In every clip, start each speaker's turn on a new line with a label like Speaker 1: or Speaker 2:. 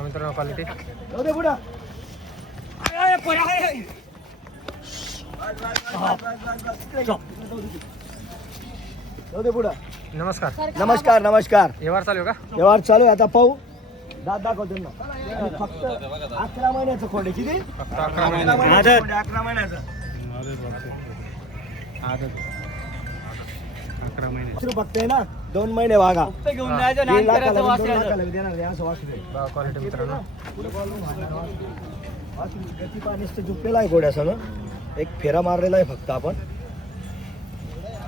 Speaker 1: बघा मित्रांनो क्वालिटी नमस्कार.
Speaker 2: नमस्कार नमस्कार.
Speaker 1: व्यवहार चालू आहे का?
Speaker 2: व्यवहार चालू आहे आता पाहू. दात दाखवतो ना आणि फक्त अकरा महिन्याचं खोंड आहे. किती?
Speaker 1: फक्त अकरा महिने
Speaker 2: अकरा महिन्याचं. अकरा
Speaker 1: महिने
Speaker 2: फक्त आहे ना? दोन महिने वागा
Speaker 1: घेऊन
Speaker 2: लाखाला दोन लाखाला देणार नाही, असं वासरू आहे.
Speaker 1: बघा क्वालिटी मित्रांनो.
Speaker 2: वासरू गती पाणीच झुकलेला आहे घोड्यासह एक फेरा मारलेला आहे फक्त आपण.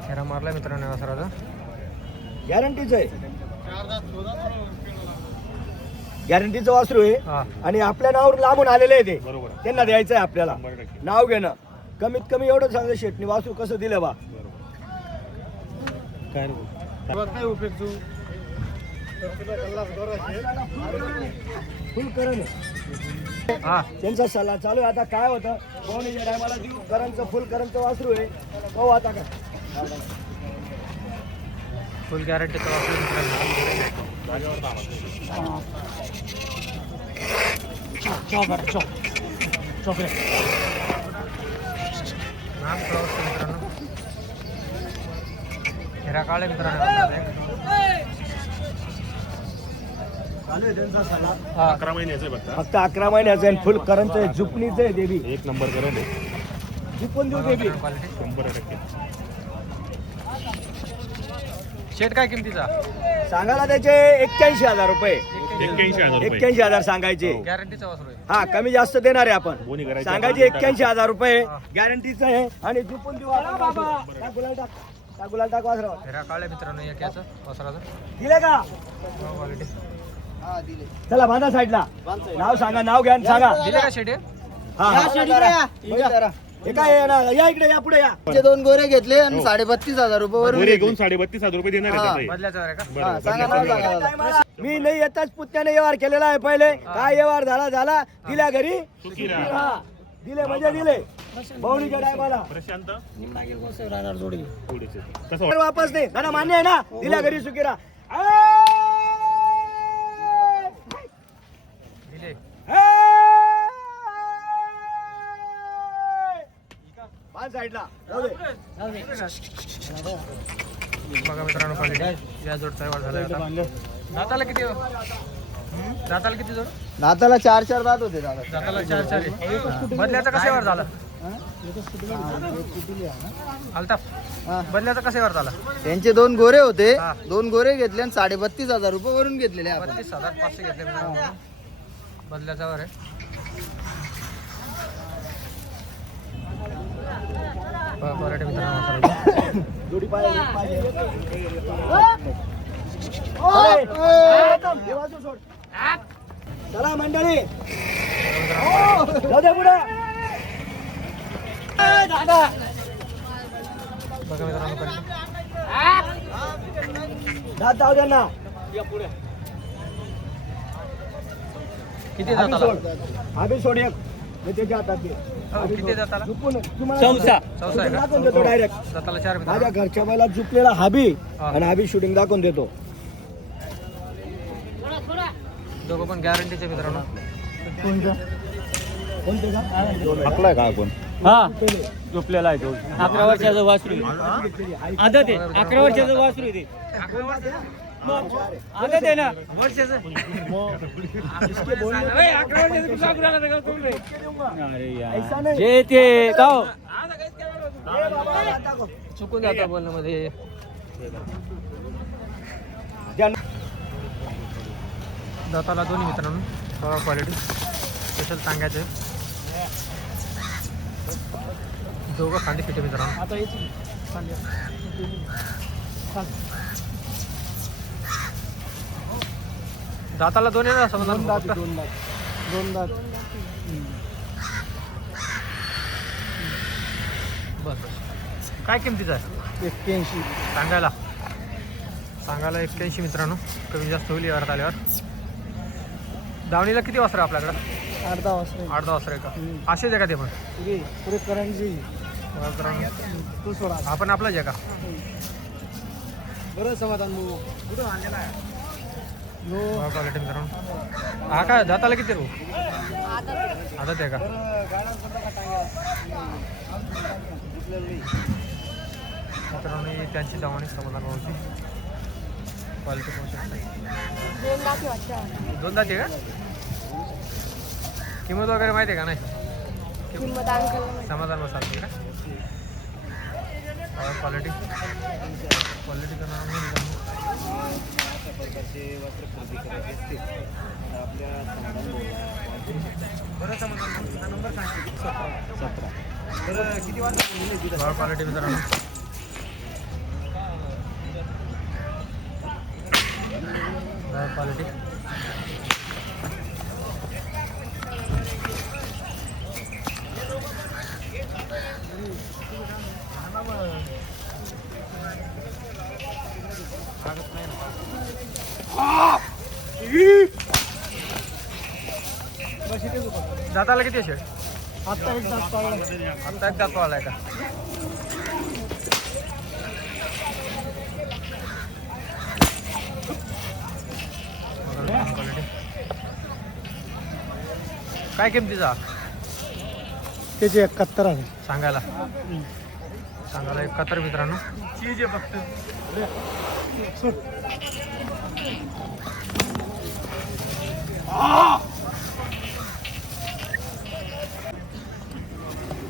Speaker 1: फेरा मारलाय मित्रांनो वासराचा
Speaker 2: गॅरंटीच आहे. गॅरंटीचं वासरू आहे.
Speaker 1: हा.
Speaker 2: आणि आपल्या नावावर लांबून आलेले आहे ते.
Speaker 3: बरोबर.
Speaker 2: त्यांना द्यायचं आहे आपल्याला. नाव घेणं. कमीत कमी एवढं सांगा शेटनी वासरू कसं दिलं बा?
Speaker 3: काय काय उपयोग तू.
Speaker 2: फुल करण आहे.
Speaker 1: हा.
Speaker 2: त्यांचा सल्ला चालू आहे. आता काय होतं? कोणीच्या टायमाला देऊ करंचं फुल करंचं वासरू आहे. पाहू आता काय.
Speaker 1: फुल गॅरंटीचं वासरू मित्रांनो नाम क्लॉस मित्रांनो फेरा काढलाय मित्रांनो हा.
Speaker 3: अकरा महिन्याचं आहे फक्त
Speaker 2: फक्त अकरा महिन्याचं आहे फुल करंचं आहे. झुपणीचं आहे देवी.
Speaker 3: एक नंबर करेल आहे.
Speaker 2: झुपून देऊ देवी.
Speaker 1: क्वालिटी
Speaker 3: शंभर टक्के.
Speaker 1: शेट काय किमतीचा?
Speaker 2: सांगायला त्याचे एक्क्याऐंशी हजार रुपये.
Speaker 3: एक्क्याऐंशी हजार. रुपये.
Speaker 2: एक्क्याऐंशी हजार सांगायचे.
Speaker 1: गॅरंटीचा वासरू आहे.
Speaker 2: हा कमी जास्त देणार आहे आपण.
Speaker 3: करायची
Speaker 2: सांगायचे एक्क्याऐंशी हजार रुपये.
Speaker 1: हा.
Speaker 2: गॅरंटीचं आहे आणि झुपून देऊ बाबा. टाक. गुलाल टाक टाक गुलाल टाक वासरावर.
Speaker 1: फेरा काढलाय मित्रांनो एक याचं वासराचं.
Speaker 2: दिले का?
Speaker 1: क्वालिटी
Speaker 2: चला बांधा साईडला. नाव सांगा नाव घ्या आणि सांगा.
Speaker 1: दिले का शेट हे?
Speaker 2: हा, हा. हे काय या इकडे या पुढे या.
Speaker 4: ते दोन गोरे घेतले आणि साडे बत्तीस हजार रुपये वरून.
Speaker 3: घेऊन साडे बत्तीस हजार रुपये देणार आहे आता
Speaker 1: बदल्याचा आहे का?
Speaker 3: हे.
Speaker 4: हा,
Speaker 3: बरं,
Speaker 4: सांगा
Speaker 3: बदल्याचं
Speaker 4: नाव
Speaker 3: नाही.
Speaker 4: सांगा. दादा.
Speaker 2: मी नाही येताच पुत्याने व्यवहार केलेला आहे पहिले. काय व्यवहार झाला झाला. दिल्या घरी.
Speaker 3: सुखी राहा.
Speaker 2: हा. दिले म्हणजे दिले. बवणीच्या टायमाला.
Speaker 3: प्रशांत? कसं वाटतं?
Speaker 2: वापस नाही ना मान्य आहे ना? दिल्या घरी सुकिरा
Speaker 1: दिले.
Speaker 2: साईडला. जाऊ दे.
Speaker 1: बघा मित्रांनो क्वालिटी या जोडचा व्यवहार झाला आता. दाताला किती? दाताला किती जोड
Speaker 4: नाताला चार चार दात होते दादा
Speaker 1: दाताला चार चार आहे. बदल्याचा कसा व्यवहार झाला अल्ताफ
Speaker 4: हा.
Speaker 1: बदल्याचा कसा व्यवहार झाला
Speaker 4: त्यांचे दोन गोरे होते
Speaker 1: हा.
Speaker 4: दोन गोरे घेतले आणि साडे बत्तीस हजार रुपये वरून घेतलेले आपण
Speaker 1: बत्तीस हजार पाचशे घेतले मित्रांनो बदल्याचा व्यवहार आहे मित्रांनो.
Speaker 2: अरे, हे. चला मंडळी. जाऊ दे पुढे. दादा. दाद जाऊ दे ना.
Speaker 1: किती
Speaker 2: आधी
Speaker 1: दाताला
Speaker 2: सोड. एक. मी त्याच्या हातात दे
Speaker 1: हो, किती दाताला
Speaker 2: झुकून तुम्हाला
Speaker 1: चौसा. आहे
Speaker 2: दाखवून देतो डायरेक्ट
Speaker 1: दाताला चार
Speaker 2: माझ्या घरच्या बैला झुकलेला हाबी
Speaker 1: हा.
Speaker 2: आणि हाबी शूटिंग दाखवून देतो.
Speaker 1: दोघं पण गॅरंटीचे मित्रांनो
Speaker 3: आपला का आपण
Speaker 5: हा झोपलेला आहे तो अकरा वर्षाचं वासरू आहे. आदत आहे अकरा वर्षाचं वासरू आहे ते आदत आहे ना
Speaker 1: वर्षाचं
Speaker 5: अरे, अकरा वर्षाचं तू का कुणाला रे, कोण रे? अरे यार.
Speaker 2: ऐसा नाही.
Speaker 5: जे ते का हो?
Speaker 1: चुकून जातं बोलणं मध्ये
Speaker 2: ज्या-
Speaker 1: दाताला दोन्ही मित्रांनो. क्वालिटी स्पेशल सांगायचे दोघं खांडी फिटे मित्रांनो. दाताला दोन येणार समजा
Speaker 2: दोन दात
Speaker 1: फक्त.
Speaker 2: दोन दात. दोन दात.
Speaker 1: बस बस. काय किमतीचा आहे?
Speaker 2: एक्क्याऐंशी.
Speaker 1: सांगायला. सांगायला एक्क्याऐंशी मित्रांनो. कमी जास्त होईल यावर आल्यावर. दावणीला किती वाजता आपल्याकडं?
Speaker 2: अर्धा वाजता
Speaker 1: आठ दहा वाजता आहे का? असेच आहे का ते पण?
Speaker 2: पुरे
Speaker 1: बघा मित्रांनो
Speaker 2: तू सोडा
Speaker 1: आपण आपलाच आहे का?
Speaker 2: बरं समाधान भाऊ. कुठं आणलेला
Speaker 1: क्वालिटी मित्रांनो हा काय दाताला किती रू आता ते का? मित्रांनो ही त्यांची दावणी समाधान भाऊची. क्वालिटी पाहू शकता. दोन दाते का? किंमत वगैरे माहिती आहे का नाही? समाधान बसाल का? Quality quality. बरं समाधान नंबर सांग. बरं किती वाजता क्वालिटी मित्रांनो बघा क्वालिटी दाताला किती असेल
Speaker 2: आता एक दात पाळला.
Speaker 1: आता एक दात का काय किमतीचा
Speaker 2: त्याचे एकाहत्तर आहे.
Speaker 1: सांगायला. सांगायला एकाहत्तर मित्रांनो.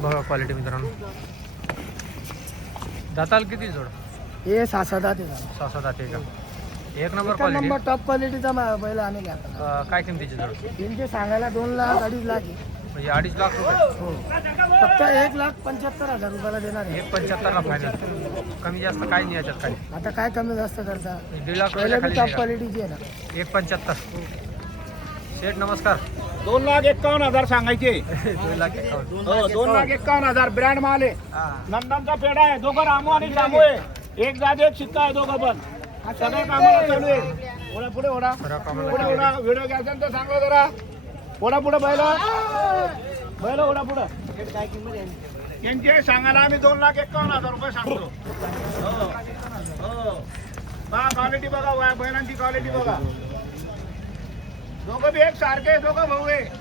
Speaker 1: बघा क्वालिटी मित्रांनो. दाताल किती जोड?
Speaker 2: हे सहा दात आहे
Speaker 1: सहा सात आठ का? एक नंबर
Speaker 2: एका
Speaker 1: क्वालिटी
Speaker 2: नंबर टॉप क्वालिटीचा मा- बैल आणले आपण
Speaker 1: काय किमतीची जोड?
Speaker 2: तीनशे सांगायला दोन लाख अडीच लाख आहे.
Speaker 1: म्हणजे अडीच लाख रुपये.
Speaker 2: हो फक्त एक लाख पंच्याहत्तर हजार रुपयाला देणार आहे.
Speaker 1: एक पंच्याहत्तरला फायनल कमी जास्त काही नाही याच्यात काही
Speaker 2: आता काय कमी जास्त करता?
Speaker 1: दीड लाख
Speaker 2: पहिले
Speaker 1: रुपयाच्या
Speaker 2: बी
Speaker 1: खाली
Speaker 2: टॉप
Speaker 1: नाही
Speaker 2: क्वालिटीची आहे ना.
Speaker 1: का? एक पंच्याहत्तर. शेठ नमस्कार.
Speaker 6: दोन लाख एक्कावन्न हजार सांगायचे.
Speaker 1: दोन लाख एकावन्न
Speaker 6: हो दोन लाख एक्कावन्न हजार. ब्रँड माल आहे.
Speaker 1: हा.
Speaker 6: नंदनचा पेढा आहे. दोघं रामू आणि शामू आहे. एक जात एक शिक्का आहे दोघं पण. सगळं कामाला चालू आहे. ओढा पुढे ओढा. पुढे. ओढा. व्हिडिओ घ्यायचा तर सांगा जरा. ओढा पुढे बैला. बैला ओढा पुढं. यांचे सांगायला आम्ही दोन लाख एक्कावन्न हजार रुपये सांगतो. हो हो. बघा क्वालिटी बघा बैलांची क्वालिटी बघा. दोघं बी एक सारखे दोघं भाऊ आहे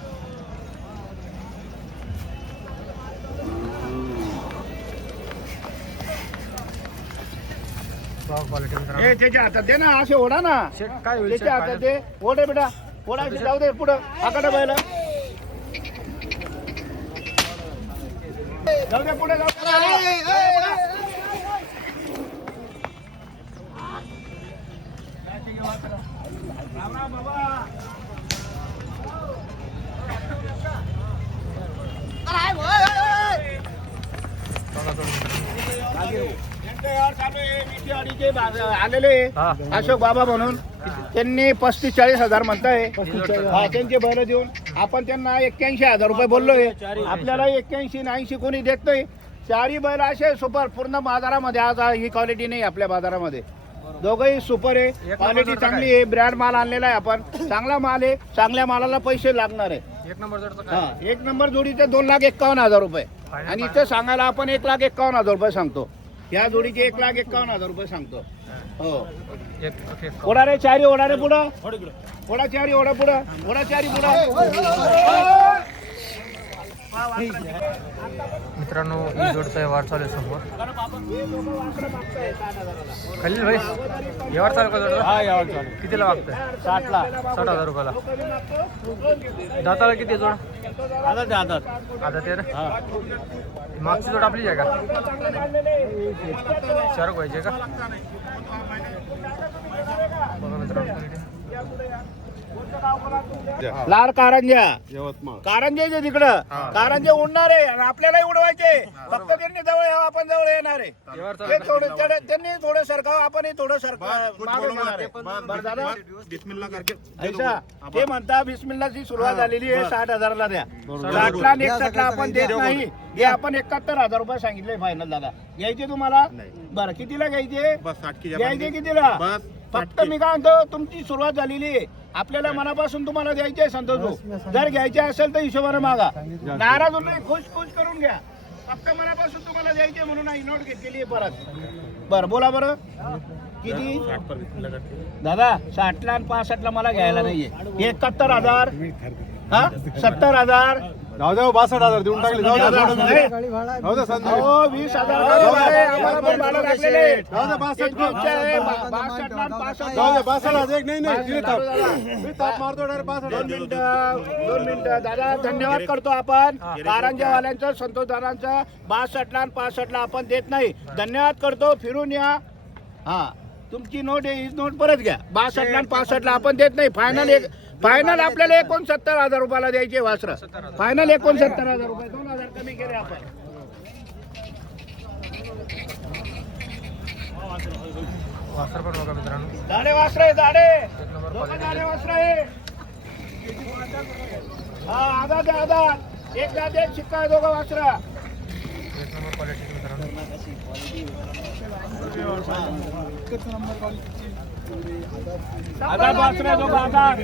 Speaker 6: त्याच्या हातात दे ना असे ओढा ना.
Speaker 1: काय
Speaker 6: त्याच्या हातात? दे. ओढे बेटा अशी जाऊ दे पुढं. आकडे बैला जाऊ दे पुढे आलेले. अशोक बाबा म्हणून. त्यांनी पस्तीस चाळीस हजार म्हणताय. हा त्यांचे बैल देऊन आपण त्यांना एक्क्याऐंशी हजार रुपये बोललोय. आपल्याला एक्क्याऐंशी ऐंशी कोणी देत नाही. चारही बैल असे सुपर पूर्ण बाजारामध्ये आज ही क्वालिटी नाही आपल्या बाजारामध्ये. दोघंही सुपर आहे. क्वालिटी चांगली आहे. ब्रँड माल आणलेला आहे आपण. चांगला माल आहे. चांगल्या मालाला पैसे लागणार आहे.
Speaker 1: एक नंबर
Speaker 6: हा एक नंबर जोडीचे दोन लाख एक्कावन्न हजार रुपये. आणि. इथं सांगायला आपण एक लाख एक्कावन्न हजार रुपये सांगतो. या जोडीचे एक लाख एक्कावन्न हजार रुपये सांगतो. हो.
Speaker 1: एक ओके
Speaker 6: ओढा रे चारी ओढा रे पुढं ओढा चारी ओढा पुढं? ओढा चारी पुढं?
Speaker 1: मित्रांनो ही जोडचा व्यवहार चालू आहे समोर. खलील भाई व्यवहार चालू का जोडचा कितीला मागतोय?
Speaker 5: साठला.
Speaker 1: साठ हजार रुपयाला. दाताला किती जोड?
Speaker 5: आदत
Speaker 1: आता. ते रे? मागची जोड आपलीच आहे का? चार व्हायचे का? बघा मित्रांनो
Speaker 6: लाल कारंजा
Speaker 3: यवतमाळ.
Speaker 6: कारंजाचे तिकडं. कारंजे उडणार आहे आणि आपल्यालाही उडवायचे फक्त त्यांनी जवळ यावं, आपण जवळ येणार आहे. त्यांनी थोडं सरकाव आपणही थोडं ऐसा ते म्हणता बिस्मिल्लाची सुरुवात झालेली आहे साठ हजारला द्या. साठला आणि एकसष्टला आपण देत नाही. हे आपण एकाहत्तर हजार रुपये सांगितले फायनल दादा. घ्यायचे तुम्हाला? बरं कितीला घ्यायचे?
Speaker 3: साठ
Speaker 6: द्यायचे कितीला?
Speaker 3: बस.
Speaker 6: फक्त मी काय म्हणतो तुमची सुरुवात झालेली आहे. आपल्याला मनापासून तुम्हाला द्यायचे आहे संतोष. जर घ्यायचे असेल तर हिशोबाने मागा. नाराज होऊन नाही खुश खुश करून घ्या. फक्त मनापासून तुम्हाला द्यायचे म्हणून ही नोट घेतलेली आहे परत. बरं बोला बरं. किती? दादा साठला आणि पासष्टला मला घ्यायला नाहीये. एकाहत्तर हजार. हा? सत्तर हजार.
Speaker 2: जाऊ द्या बासष्ट हजार देऊन टाकले जाऊ
Speaker 6: दादा, नाही.
Speaker 2: जाऊ द्या संजय
Speaker 6: अहो, वीस हजार गाडी भाडं आहे. आम्हाला पण भाडं लागलेलं आहे.
Speaker 2: जाऊ द्या बासष्ट
Speaker 6: आहे, बा-.
Speaker 2: जाऊ द्या बासष्ट हजार. एक नाही नाही तिने ताप
Speaker 6: दादा,
Speaker 2: मी ताप मारतो डायरेक्ट बासष्ट
Speaker 6: दोन मिनिटं दोन मिनिटं. दादा धन्यवाद करतो आपण. कारंजावाल्यांचं संतोष दादांचं बासष्टला आणि पासष्टला आपण देत नाही. धन्यवाद करतो. फिरून या. हा. तुमची नोट आहे ही नोट परत घ्या. बासष्टला आणि पासष्टला आपण देत नाही. फायनल एक फायनल आपल्याला एकोणसत्तर हजार रुपयाला द्यायचे वासर. फायनल एकोणसत्तर हजार रुपये. दोन हजार कमी केले आपण.
Speaker 1: वासर पण बघा मित्रांनो.
Speaker 6: झाडे वासर आहे झाडे. दोघं झाडे वासर आहे. हा आधा द्या आधा एक जात एक शिक्का दोघं वासरा.
Speaker 1: क्वालिटी
Speaker 6: बाजार